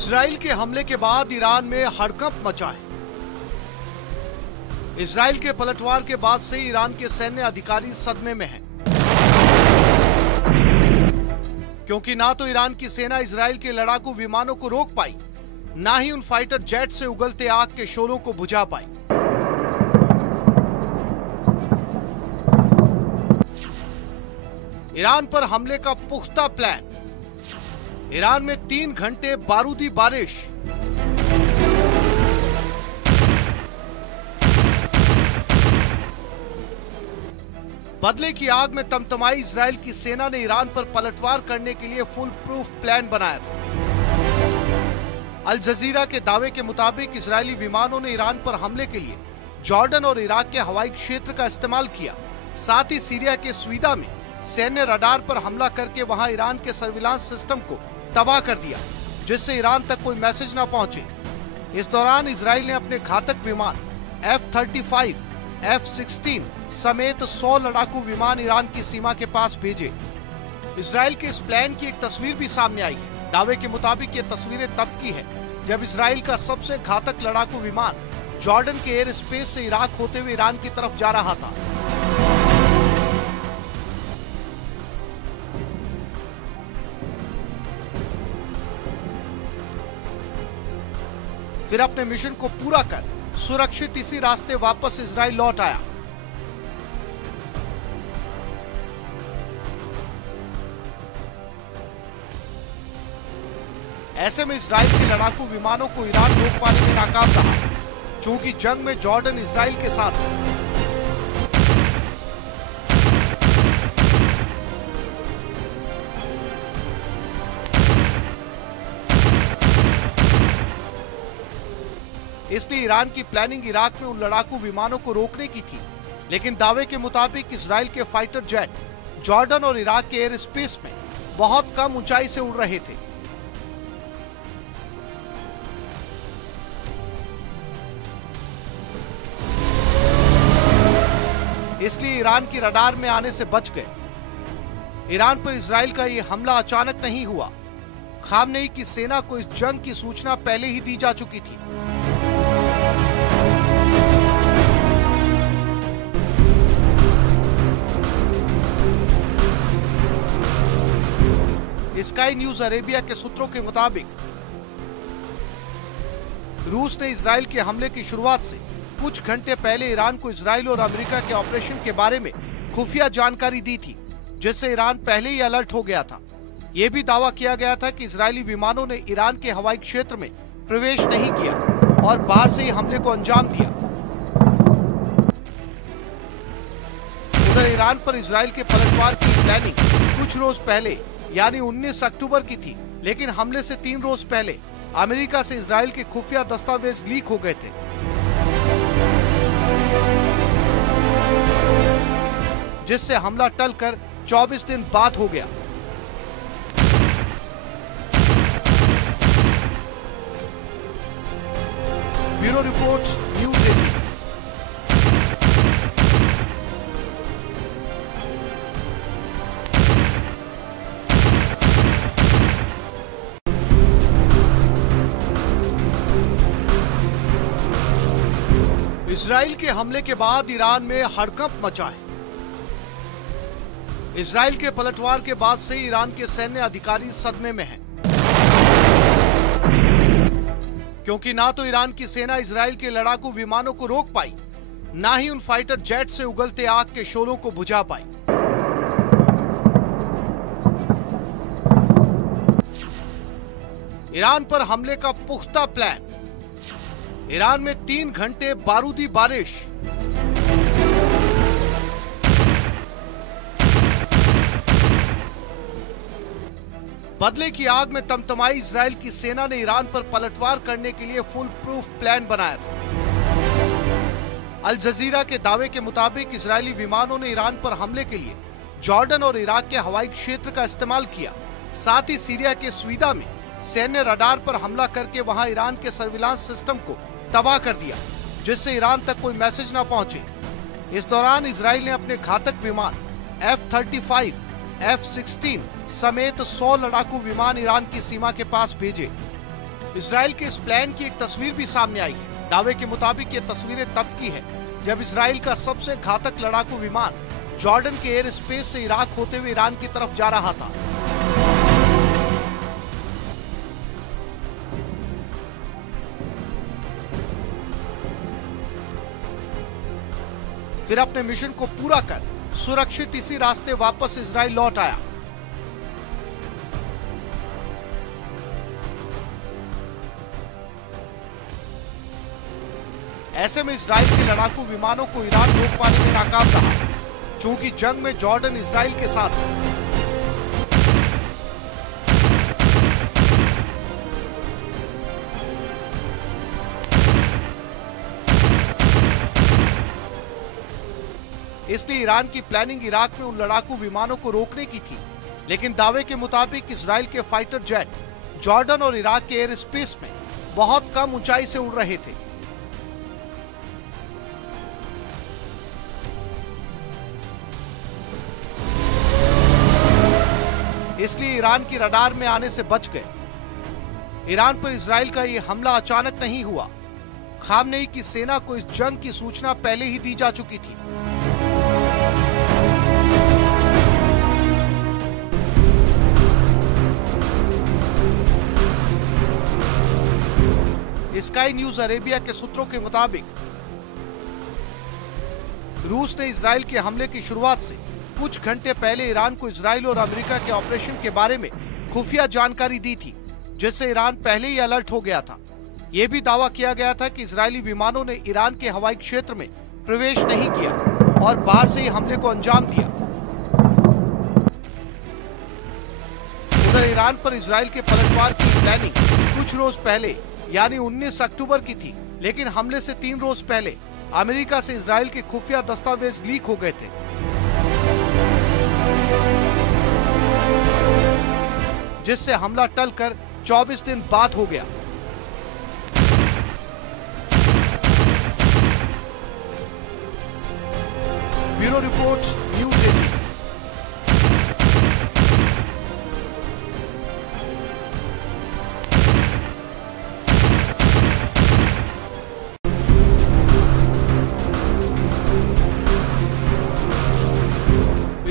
Israel के हमले के बाद ईरान में हड़कंप मचा है। इजराइल के पलटवार के बाद से ईरान के सैन्य अधिकारी सदमे में हैं, क्योंकि ना तो ईरान की सेना इजराइल के लड़ाकू विमानों को रोक पाई, ना ही उन फाइटर जेट से उगलते आग के शोलों को बुझा पाई। ईरान पर हमले का पुख्ता प्लान। ईरान में 3 घंटे बारूदी बारिश। बदले की आग में तमतमाई इजराइल की सेना ने ईरान पर पलटवार करने के लिए फुल प्रूफ प्लान बनाया था। अल जजीरा के दावे के मुताबिक इजरायली विमानों ने ईरान पर हमले के लिए जॉर्डन और इराक के हवाई क्षेत्र का इस्तेमाल किया। साथ ही सीरिया के स्वीदा में सैन्य रडार पर हमला करके वहां ईरान के सर्विलांस सिस्टम को तबाह कर दिया, जिससे ईरान तक कोई मैसेज न पहुंचे। इस दौरान इजराइल ने अपने घातक विमान F-35, F-16 समेत 100 लड़ाकू विमान ईरान की सीमा के पास भेजे। इजराइल के इस प्लान की एक तस्वीर भी सामने आई है। दावे के मुताबिक ये तस्वीरें तब की है जब इजराइल का सबसे घातक लड़ाकू विमान जॉर्डन के एयर स्पेस से इराक होते हुए ईरान की तरफ जा रहा था। फिर अपने मिशन को पूरा कर सुरक्षित इसी रास्ते वापस इजराइल लौट आया। ऐसे में इजराइल के लड़ाकू विमानों को ईरान रोक पाने में नाकाम रहा, चूंकि जंग में जॉर्डन इजराइल के साथ है। इसलिए ईरान की प्लानिंग इराक में उन लड़ाकू विमानों को रोकने की थी, लेकिन दावे के मुताबिक इजराइल के फाइटर जेट जॉर्डन और इराक के एयर स्पेस में बहुत कम ऊंचाई से उड़ रहे थे। इसलिए ईरान की रडार में आने से बच गए। ईरान पर इजराइल का यह हमला अचानक नहीं हुआ। खामनेई की सेना को इस जंग की सूचना पहले ही दी जा चुकी थी। स्काई न्यूज अरेबिया के सूत्रों के मुताबिक रूस ने इजराइल के हमले की शुरुआत से कुछ घंटे पहले ईरान को इजराइल और अमेरिका के ऑपरेशन के बारे में खुफिया जानकारी दी थी, जिससे ईरान पहले ही अलर्ट हो गया था। यह भी दावा किया गया था कि इजरायली विमानों ने ईरान के हवाई क्षेत्र में प्रवेश नहीं किया और बाहर से ही हमले को अंजाम दिया। उधर ईरान पर इजराइल के पलटवार की प्लानिंग कुछ रोज पहले यानी 19 अक्टूबर की थी, लेकिन हमले से 3 रोज पहले अमेरिका से इजराइल के खुफिया दस्तावेज लीक हो गए थे, जिससे हमला टलकर 24 दिन बाद हो गया। Bureau report, news 18। इजराइल के हमले के बाद ईरान में हड़कंप मचा है। इजराइल के पलटवार के बाद से ईरान के सैन्य अधिकारी सदमे में हैं, क्योंकि ना तो ईरान की सेना इजराइल के लड़ाकू विमानों को रोक पाई, ना ही उन फाइटर जेट से उगलते आग के शोलों को बुझा पाई। ईरान पर हमले का पुख्ता प्लान। ईरान में 3 घंटे बारूदी बारिश। बदले की आग में तमतमाई इजराइल की सेना ने ईरान पर पलटवार करने के लिए फुल प्रूफ प्लान बनाया था। अल जजीरा के दावे के मुताबिक इजरायली विमानों ने ईरान पर हमले के लिए जॉर्डन और इराक के हवाई क्षेत्र का इस्तेमाल किया। साथ ही सीरिया के स्वीदा में सैन्य रडार पर हमला करके वहां ईरान के सर्विलांस सिस्टम को तबाह कर दिया, जिससे ईरान तक कोई मैसेज न पहुंचे। इस दौरान इजराइल ने अपने घातक विमान F-35, F-16 समेत 100 लड़ाकू विमान ईरान की सीमा के पास भेजे। इजराइल के इस प्लान की एक तस्वीर भी सामने आई है। दावे के मुताबिक ये तस्वीरें तब की है जब इजराइल का सबसे घातक लड़ाकू विमान जॉर्डन के एयर स्पेस से इराक होते हुए ईरान की तरफ जा रहा था। फिर अपने मिशन को पूरा कर सुरक्षित इसी रास्ते वापस इजराइल लौट आया। ऐसे में इजराइल के लड़ाकू विमानों को ईरान रोक पाने में नाकाम रहा, चूंकि जंग में जॉर्डन इजराइल के साथ है। इसलिए ईरान की प्लानिंग इराक में उन लड़ाकू विमानों को रोकने की थी, लेकिन दावे के मुताबिक इजराइल के फाइटर जेट जॉर्डन और इराक के एयर स्पेस में बहुत कम ऊंचाई से उड़ रहे थे। इसलिए ईरान की रडार में आने से बच गए। ईरान पर इजराइल का यह हमला अचानक नहीं हुआ। खामनेई की सेना को इस जंग की सूचना पहले ही दी जा चुकी थी। स्काई न्यूज अरेबिया के सूत्रों के मुताबिक रूस ने इजराइल के हमले की शुरुआत से कुछ घंटे पहले ईरान को इजराइल और अमेरिका के ऑपरेशन के बारे में खुफिया जानकारी दी थी, जिससे ईरान पहले ही अलर्ट हो गया था। यह भी दावा किया गया था कि इजरायली विमानों ने ईरान के हवाई क्षेत्र में प्रवेश नहीं किया और बाहर से ही हमले को अंजाम दिया। उधर ईरान पर इजराइल के पलटवार की प्लानिंग कुछ रोज पहले यानी 19 अक्टूबर की थी, लेकिन हमले से 3 रोज पहले अमेरिका से इजराइल के खुफिया दस्तावेज लीक हो गए थे। जिससे हमला टलकर 24 दिन बाद हो गया। Bureau report, news 18।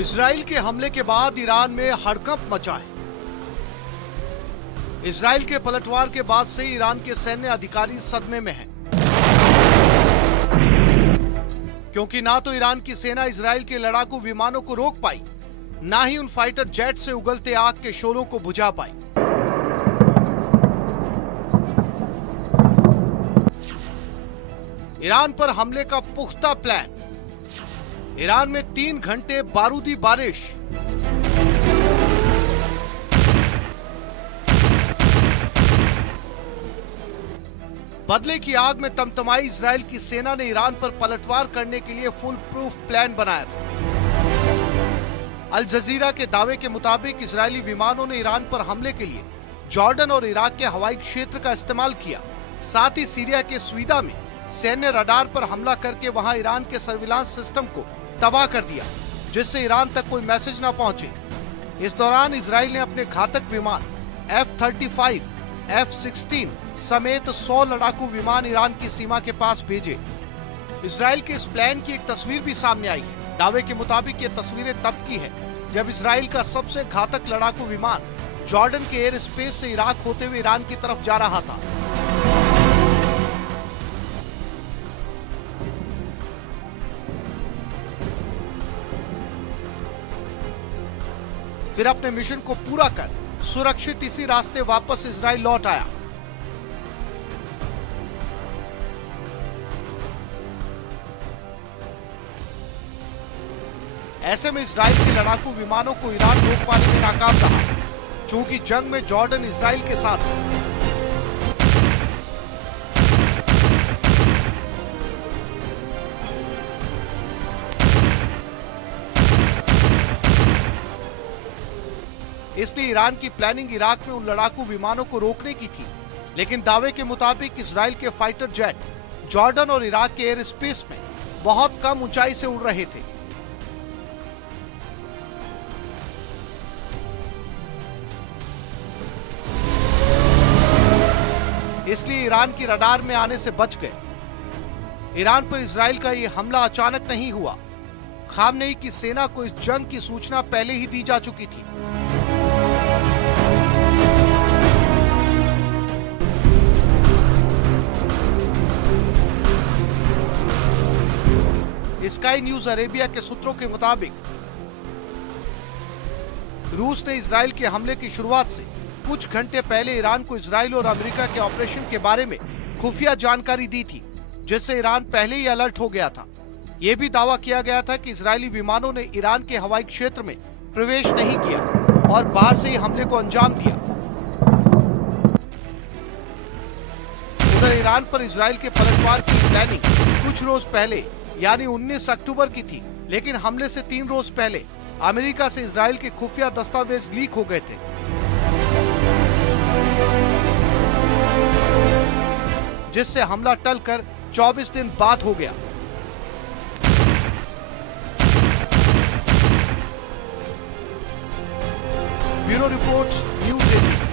इजराइल के हमले के बाद ईरान में हड़कंप मचा है। इजराइल के पलटवार के बाद से ईरान के सैन्य अधिकारी सदमे में हैं, क्योंकि ना तो ईरान की सेना इजराइल के लड़ाकू विमानों को रोक पाई, ना ही उन फाइटर जेट से उगलते आग के शोलों को बुझा पाई। ईरान पर हमले का पुख्ता प्लान। ईरान में 3 घंटे बारूदी बारिश। बदले की आग में तमतमाई इजराइल की सेना ने ईरान पर पलटवार करने के लिए फुल प्रूफ प्लान बनाया था। अल जजीरा के दावे के मुताबिक इजरायली विमानों ने ईरान पर हमले के लिए जॉर्डन और इराक के हवाई क्षेत्र का इस्तेमाल किया। साथ ही सीरिया के स्वीदा में सैन्य रडार पर हमला करके वहां ईरान के सर्विलांस सिस्टम को तबाह कर दिया, जिससे ईरान तक कोई मैसेज न पहुंचे। इस दौरान इजराइल ने अपने घातक विमान F-35, F-16 समेत 100 लड़ाकू विमान ईरान की सीमा के पास भेजे। इजराइल के इस प्लान की एक तस्वीर भी सामने आई है। दावे के मुताबिक ये तस्वीरें तब की है जब इजराइल का सबसे घातक लड़ाकू विमान जॉर्डन के एयर स्पेस से इराक होते हुए ईरान की तरफ जा रहा था। फिर अपने मिशन को पूरा कर सुरक्षित इसी रास्ते वापस इजराइल लौट आया। ऐसे में इजराइल के लड़ाकू विमानों को ईरान रोक पाने में नाकाम रहा, चूंकि जंग में जॉर्डन इजराइल के साथ है। इसलिए ईरान की प्लानिंग इराक में उन लड़ाकू विमानों को रोकने की थी, लेकिन दावे के मुताबिक इजराइल के फाइटर जेट जॉर्डन और इराक के एयर स्पेस में बहुत कम ऊंचाई से उड़ रहे थे। इसलिए ईरान की रडार में आने से बच गए। ईरान पर इजराइल का यह हमला अचानक नहीं हुआ। खामनेई की सेना को इस जंग की सूचना पहले ही दी जा चुकी थी। स्काई न्यूज अरेबिया के सूत्रों के मुताबिक रूस ने इजराइल के हमले की शुरुआत से कुछ घंटे पहले ईरान को इजराइल और अमेरिका के ऑपरेशन के बारे में खुफिया जानकारी दी थी, जिससे ईरान पहले ही अलर्ट हो गया था। यह भी दावा किया गया था कि इजरायली विमानों ने ईरान के हवाई क्षेत्र में प्रवेश नहीं किया और बाहर से ही हमले को अंजाम दिया। उधर ईरान पर इजराइल के पलटवार की प्लानिंग कुछ रोज पहले यानी 19 अक्टूबर की थी, लेकिन हमले से 3 रोज पहले अमेरिका से इजराइल के खुफिया दस्तावेज लीक हो गए थे। जिससे हमला टलकर 24 दिन बाद हो गया। Bureau report, news 18।